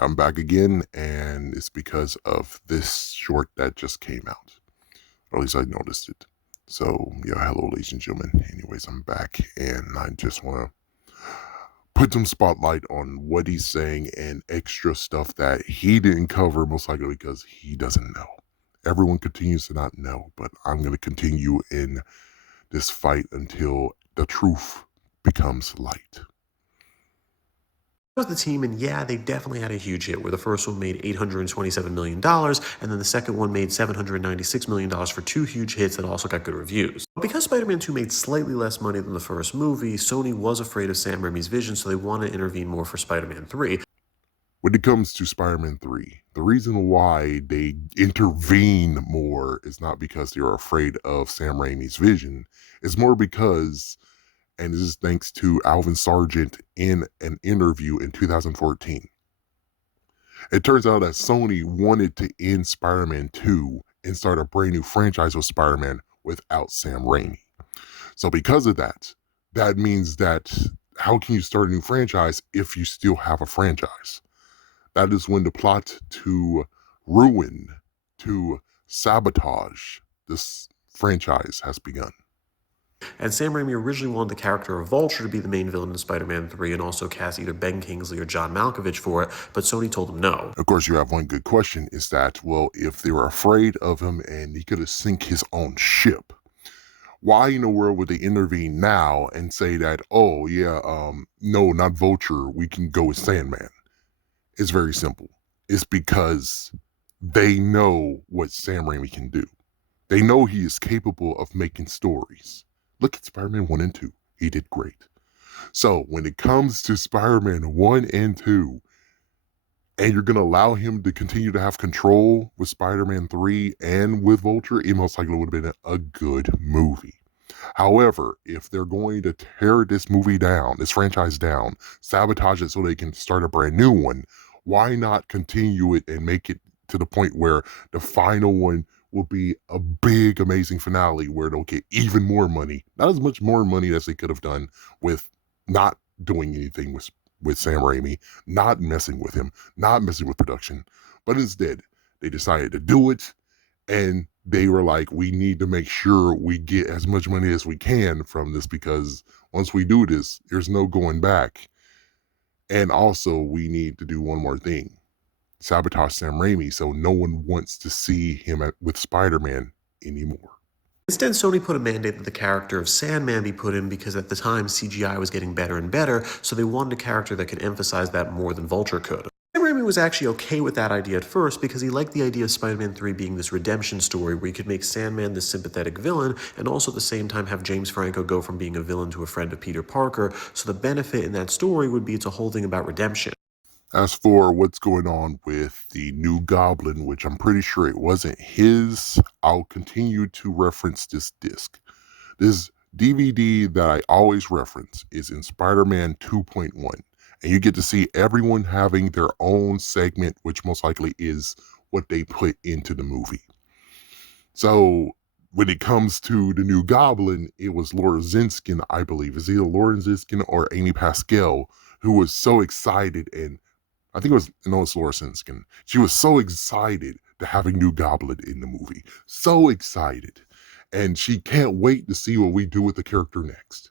I'm back again, and it's because of this short that just came out. Or at least I noticed it. So, yeah, hello, ladies and gentlemen. Anyways, I'm back, and I just want to put some spotlight on what he's saying and extra stuff that he didn't cover, most likely because he doesn't know. Everyone continues to not know, but I'm going to continue in this fight until the truth becomes light. Was the team, and yeah, they definitely had a huge hit where the first one made $827 million, and then the second one made $796 million for two huge hits that also got good reviews. But because Spider-Man 2 made slightly less money than the first movie, Sony was afraid of Sam Raimi's vision, so they wanted to intervene more for Spider-Man 3. When it comes to Spider-Man 3, the reason why they intervene more is not because they're afraid of Sam Raimi's vision. It's more because, and this is thanks to Alvin Sargent in an interview in 2014. It turns out that Sony wanted to end Spider-Man 2 and start a brand new franchise with Spider-Man without Sam Raimi. So because of that, that means that how can you start a new franchise if you still have a franchise? That is when the plot to ruin, to sabotage this franchise has begun. And Sam Raimi originally wanted the character of Vulture to be the main villain in Spider-Man 3 and also cast either Ben Kingsley or John Malkovich for it, but Sony told him no. Of course, you have one good question is that, well, if they were afraid of him and he could have sink his own ship, why in the world would they intervene now and say that, oh, yeah, no, not Vulture, we can go with Sandman? It's very simple. It's because they know what Sam Raimi can do. They know he is capable of making stories. Look at Spider-Man 1 and 2. He did great. So when it comes to Spider-Man 1 and 2, and you're going to allow him to continue to have control with Spider-Man 3 and with Vulture, it most likely would have been a good movie. However, if they're going to tear this movie down, this franchise down, sabotage it so they can start a brand new one, why not continue it and make it to the point where the final one will be a big, amazing finale where they'll get even more money? Not as much more money as they could have done with not doing anything with Sam Raimi, not messing with him, not messing with production, but instead they decided to do it, and they were like, we need to make sure we get as much money as we can from this because once we do this, there's no going back. And also, we need to do one more thing, sabotage Sam Raimi so no one wants to see him with Spider-Man anymore. Instead, Sony put a mandate that the character of Sandman be put in because at the time CGI was getting better and better, so they wanted a character that could emphasize that more than Vulture could. Sam Raimi was actually okay with that idea at first because he liked the idea of Spider-Man 3 being this redemption story where you could make Sandman this sympathetic villain and also at the same time have James Franco go from being a villain to a friend of Peter Parker, so the benefit in that story would be it's a whole thing about redemption. As for what's going on with the new Goblin, which I'm pretty sure it wasn't his, I'll continue to reference this disc. This DVD that I always reference is in Spider-Man 2.1, and you get to see everyone having their own segment, which most likely is what they put into the movie. So when it comes to the new Goblin, it was Laura Zinskin, I believe. It's either Laura Zinskin or Amy Pascal, who was so excited, and I think it was, no, it's Laura Zinskin. She was so excited to have a new Goblin in the movie. So excited. And she can't wait to see what we do with the character next.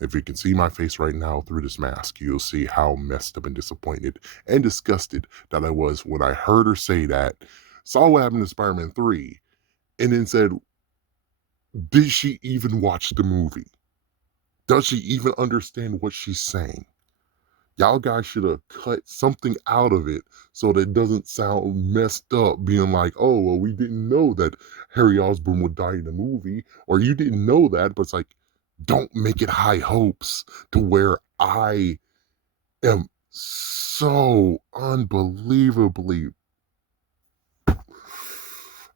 If you can see my face right now through this mask, you'll see how messed up and disappointed and disgusted that I was when I heard her say that, saw what happened in Spider-Man 3, and then said, did she even watch the movie? Does she even understand what she's saying? Y'all guys should have cut something out of it so that it doesn't sound messed up, being like, oh, well, we didn't know that Harry Osborn would die in the movie, or you didn't know that, but it's like, don't make it high hopes to where I am so unbelievably,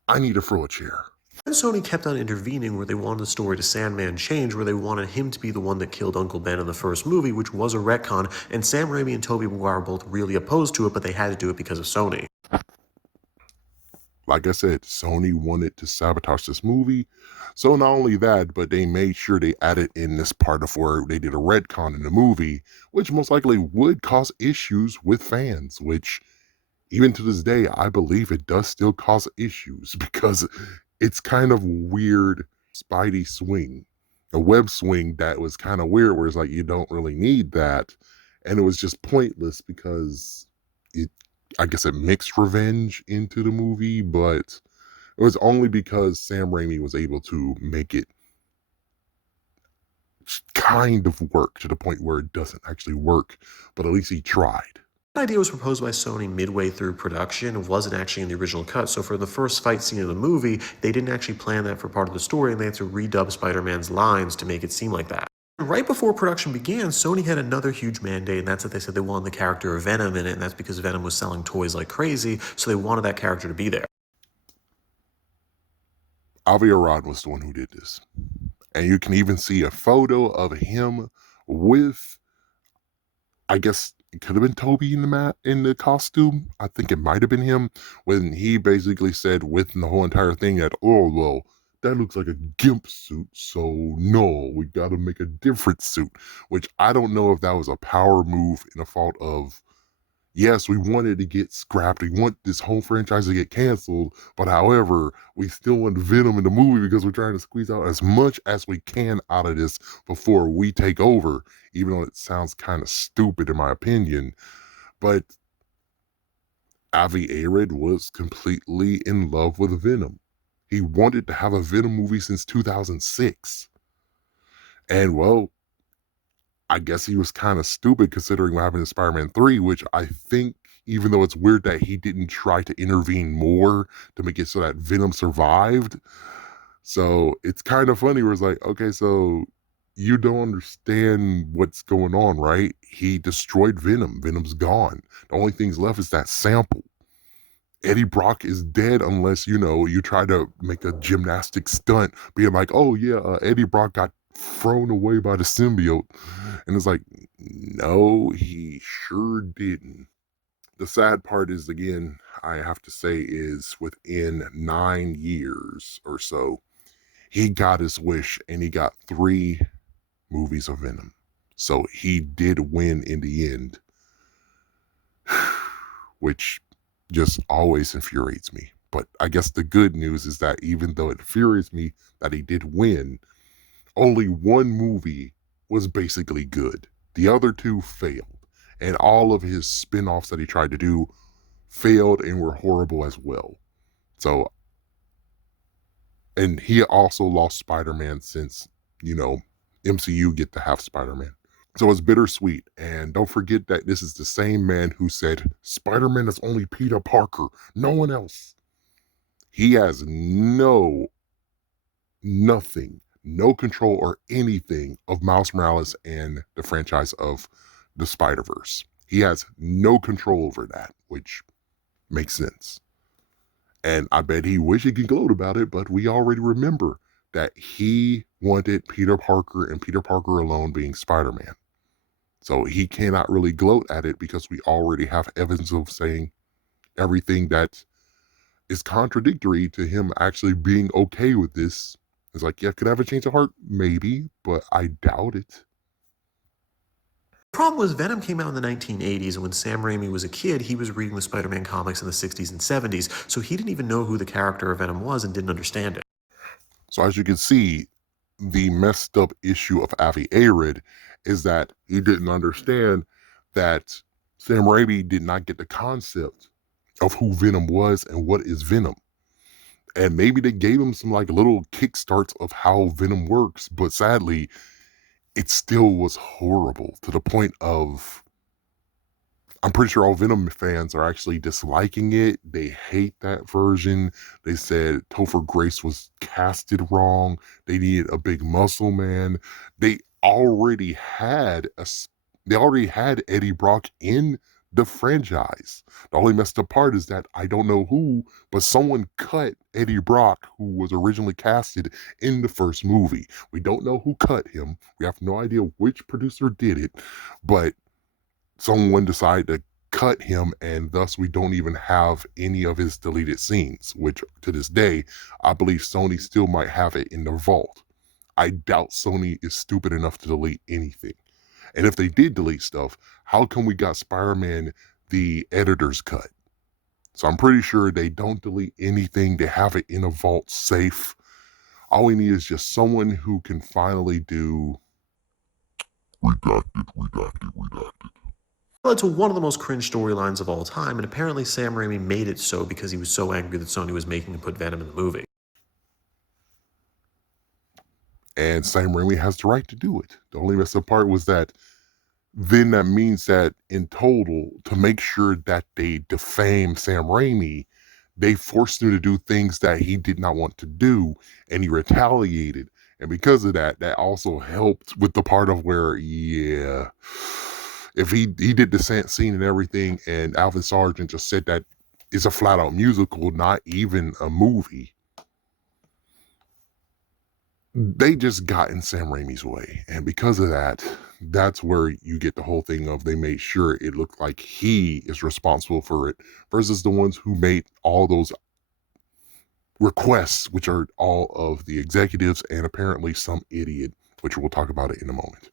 I need to throw a chair. And Sony kept on intervening where they wanted the story to Sandman change, where they wanted him to be the one that killed Uncle Ben in the first movie, which was a retcon, and Sam Raimi and Tobey Maguire were both really opposed to it, but they had to do it because of Sony. Like I said, Sony wanted to sabotage this movie. So not only that, but they made sure they added in this part of where they did a retcon in the movie, which most likely would cause issues with fans, which even to this day, I believe it does still cause issues because it's kind of weird Spidey swing, a web swing that was kind of weird, where it's like you don't really need that. And it was just pointless because it, I guess it mixed revenge into the movie, but it was only because Sam Raimi was able to make it kind of work to the point where it doesn't actually work, but at least he tried. That idea was proposed by Sony midway through production. It wasn't actually in the original cut. So for the first fight scene of the movie, they didn't actually plan that for part of the story, and they had to redub Spider-Man's lines to make it seem like that. Right before production began, Sony had another huge mandate, and that's that they said they wanted the character of Venom in it, and that's because Venom was selling toys like crazy, so they wanted that character to be there. Avi Arad was the one who did this. And you can even see a photo of him with, I guess it could have been Toby in the costume. I think it might have been him when he basically said within the whole entire thing that, oh well, that looks like a gimp suit, so no, we got to make a different suit. Which I don't know if that was a power move in a fault of, yes, we wanted to get scrapped. We want this whole franchise to get canceled. But however, we still want Venom in the movie because we're trying to squeeze out as much as we can out of this before we take over, even though it sounds kind of stupid in my opinion. But Avi Arad was completely in love with Venom. He wanted to have a Venom movie since 2006. And well, I guess he was kind of stupid considering what happened in Spider-Man 3, which I think, even though it's weird that he didn't try to intervene more to make it so that Venom survived. So it's kind of funny where it's like, okay, so you don't understand what's going on, right? He destroyed Venom. Venom's gone. The only thing's left is that sample. Eddie Brock is dead unless, you try to make a gymnastic stunt being like, oh yeah, Eddie Brock got thrown away by the symbiote. And it's like, no, he sure didn't. The sad part is, again, I have to say, is within 9 years or so, he got his wish and he got 3 movies of Venom. So he did win in the end, which just always infuriates me. But I guess the good news is that even though it infuriates me that he did win, only one movie was basically good. The other 2 failed. And all of his spin offs that he tried to do failed and were horrible as well. So, and he also lost Spider Man since, MCU get to have Spider Man. So it's bittersweet. And don't forget that this is the same man who said Spider Man is only Peter Parker, no one else. He has nothing, no control or anything of Miles Morales and the franchise of the Spider-Verse. He has no control over that, which makes sense. And I bet he wish he could gloat about it, but we already remember that he wanted Peter Parker and Peter Parker alone being Spider-Man. So he cannot really gloat at it because we already have evidence of saying everything that is contradictory to him actually being okay with this. It's like, yeah, could I have a change of heart? Maybe, but I doubt it. The problem was Venom came out in the 1980s, and when Sam Raimi was a kid, he was reading the Spider-Man comics in the 60s and 70s, so he didn't even know who the character of Venom was and didn't understand it. So as you can see, the messed up issue of Avi Arad is that he didn't understand that Sam Raimi did not get the concept of who Venom was and what is Venom. And maybe they gave him some like little kickstarts of how Venom works, but sadly, it still was horrible to the point of, I'm pretty sure all Venom fans are actually disliking it. They hate that version. They said Topher Grace was casted wrong. They needed a big muscle man. They already had Eddie Brock in the franchise. The only messed up part is that I don't know who, but someone cut Eddie Brock, who was originally casted in the first movie. We don't know who cut him. We have no idea which producer did it, but someone decided to cut him, and thus we don't even have any of his deleted scenes, which to this day, I believe Sony still might have it in their vault. I doubt Sony is stupid enough to delete anything. And if they did delete stuff, how come we got Spider-Man the editor's cut? So I'm pretty sure they don't delete anything. They have it in a vault safe. All we need is just someone who can finally do redacted. Led to one of the most cringe storylines of all time, and apparently Sam Raimi made it so because he was so angry that Sony was making him put Venom in the movie. And Sam Raimi has the right to do it. The only messed up part was that then that means that in total, to make sure that they defame Sam Raimi, they forced him to do things that he did not want to do, and he retaliated. And because of that, that also helped with the part of where, yeah, if he did the scene and everything, and Alvin Sargent just said that it's a flat out musical, not even a movie, they just got in Sam Raimi's way. And because of that, that's where you get the whole thing of they made sure it looked like he is responsible for it versus the ones who made all those requests, which are all of the executives and apparently some idiot, which we'll talk about it in a moment.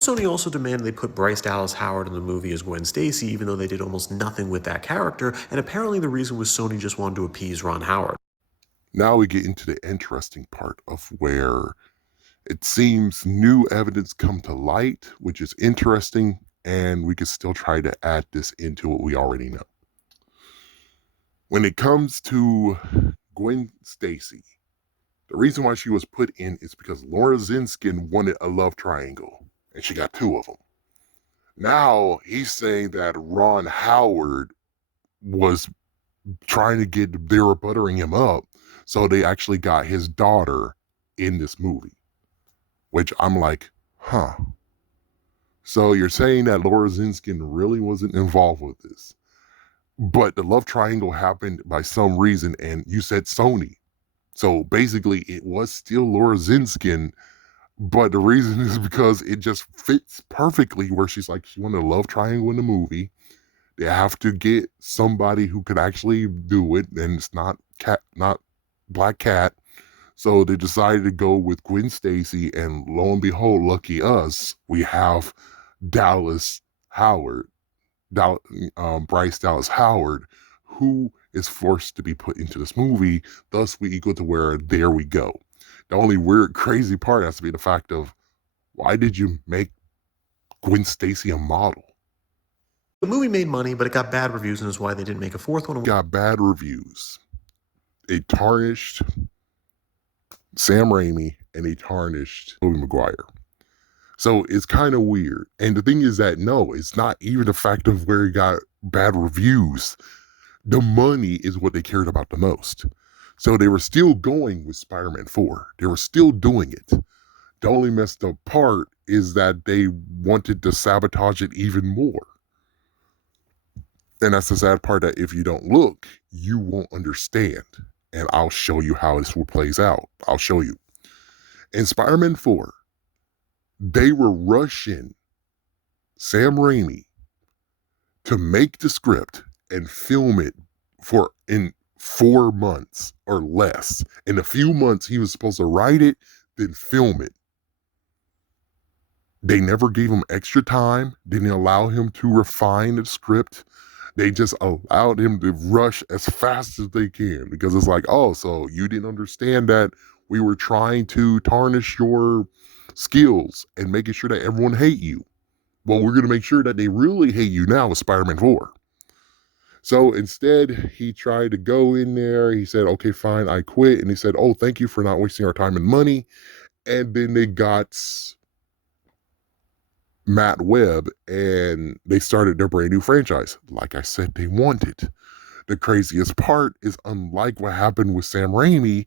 Sony also demanded they put Bryce Dallas Howard in the movie as Gwen Stacy, even though they did almost nothing with that character, and apparently the reason was Sony just wanted to appease Ron Howard. Now we get into the interesting part of where it seems new evidence come to light, which is interesting, and we could still try to add this into what we already know. When it comes to Gwen Stacy, the reason why she was put in is because Laura Zinskin wanted a love triangle, and she got 2 of them. Now he's saying that Ron Howard was trying to they were buttering him up, so they actually got his daughter in this movie. Which I'm like, huh. So you're saying that Laura Zinskin really wasn't involved with this. But the love triangle happened by some reason, and you said Sony. So basically, it was still Laura Zinskin, but the reason is because it just fits perfectly where she's like, she wanted a love triangle in the movie. They have to get somebody who could actually do it, and it's not Black Cat. So they decided to go with Gwen Stacy, and lo and behold, lucky us, we have Bryce Dallas Howard, who is forced to be put into this movie. Thus, we equal to where there we go. The only weird, crazy part has to be the fact of, why did you make Gwen Stacy a model? The movie made money, but it got bad reviews, and is why they didn't make a 4th one. It got bad reviews. It tarnished Sam Raimi, and they tarnished Tobey Maguire. So it's kind of weird. And the thing is that, no, it's not even the fact of where it got bad reviews. The money is what they cared about the most. So they were still going with Spider-Man 4. They were still doing it. The only messed up part is that they wanted to sabotage it even more. And that's the sad part, that if you don't look, you won't understand. And I'll show you how this plays out. I'll show you. In Spider-Man 4, they were rushing Sam Raimi to make the script and film it in 4 months or less. In a few months, he was supposed to write it, then film it. They never gave him extra time, didn't allow him to refine the script. They just allowed him to rush as fast as they can, because it's like, oh, so you didn't understand that we were trying to tarnish your skills and making sure that everyone hate you. Well, we're going to make sure that they really hate you now with Spider-Man 4. So instead, he tried to go in there. He said, okay, fine, I quit. And he said, oh, thank you for not wasting our time and money. And then they got Matt Webb, and they started their brand new franchise. Like I said, they wanted. The craziest part is, unlike what happened with Sam Raimi,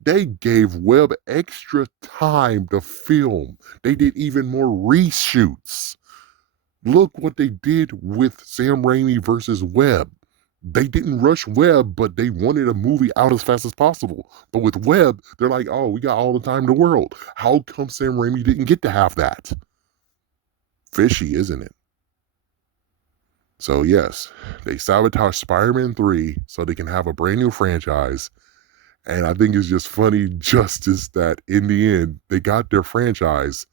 they gave Webb extra time to film. They did even more reshoots. Look what they did with Sam Raimi versus Webb. They didn't rush Webb, but they wanted a movie out as fast as possible. But with Webb, they're like, oh, we got all the time in the world. How come Sam Raimi didn't get to have that? Fishy, isn't it? So yes, they sabotage Spider-Man 3 so they can have a brand new franchise. And I think it's just funny justice that in the end they got their franchise,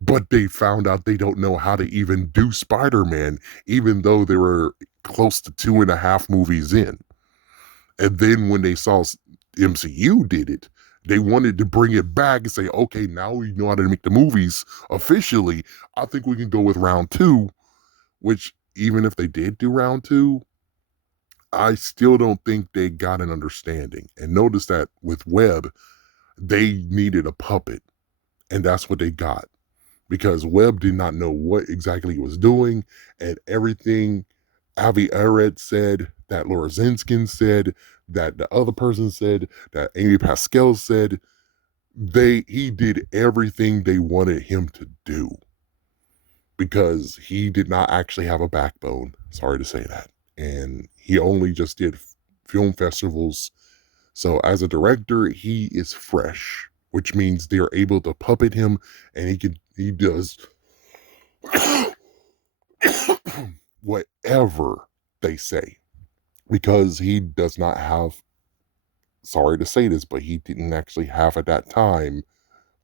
but they found out they don't know how to even do Spider-Man, even though they were close to 2.5 movies in. And then when they saw MCU did it, they wanted to bring it back and say, okay, now we know how to make the movies officially. I think we can go with round two, which even if they did do round two, I still don't think they got an understanding. And notice that with Webb, they needed a puppet, and that's what they got because Webb did not know what exactly he was doing, and everything Avi Arad said, that Laura Zinskin said, that the other person said, that Amy Pascal said, he did everything they wanted him to do because he did not actually have a backbone. Sorry to say that. And he only just did film festivals. So as a director, he is fresh, which means they're able to puppet him and he does whatever they say because he does not have, sorry to say this, but he didn't actually have at that time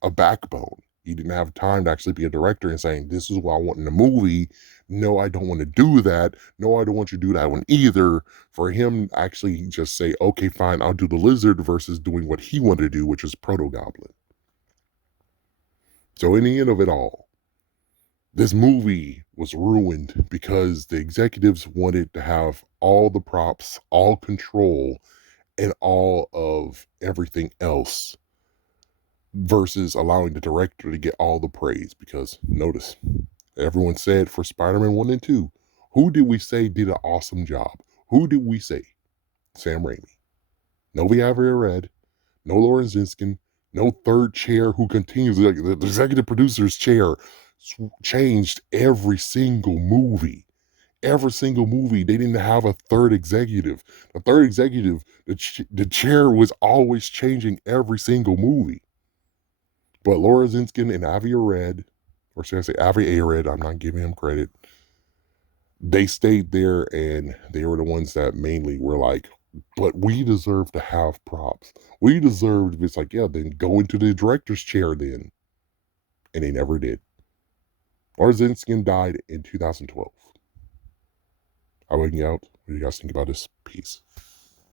a backbone. He didn't have time to actually be a director and saying, this is what I want in the movie. No, I don't want to do that. No, I don't want you to do that one either. For him actually just say, okay, fine, I'll do the lizard versus doing what he wanted to do, which is Proto Goblin. So in the end of it all, this movie was ruined because the executives wanted to have all the props, all control, and all of everything else versus allowing the director to get all the praise. Because notice, everyone said for Spider-Man 1 and 2, who did we say did an awesome job? Who did we say? Sam Raimi. No Avi Arad, no Lawrence Zinskin, no third chair who continues, like the executive producer's chair changed every single movie. Every single movie, they didn't have a third executive. The third executive, the chair was always changing every single movie. But Laura Zinskin and Avi Arad, or should I say Avi Arad, I'm not giving him credit, they stayed there and they were the ones that mainly were like, but we deserve to have props. We deserve, it's like, yeah, then go into the director's chair then. And they never did. Laura Zinskin died in 2012. I wouldn't out. What do you guys think about this piece?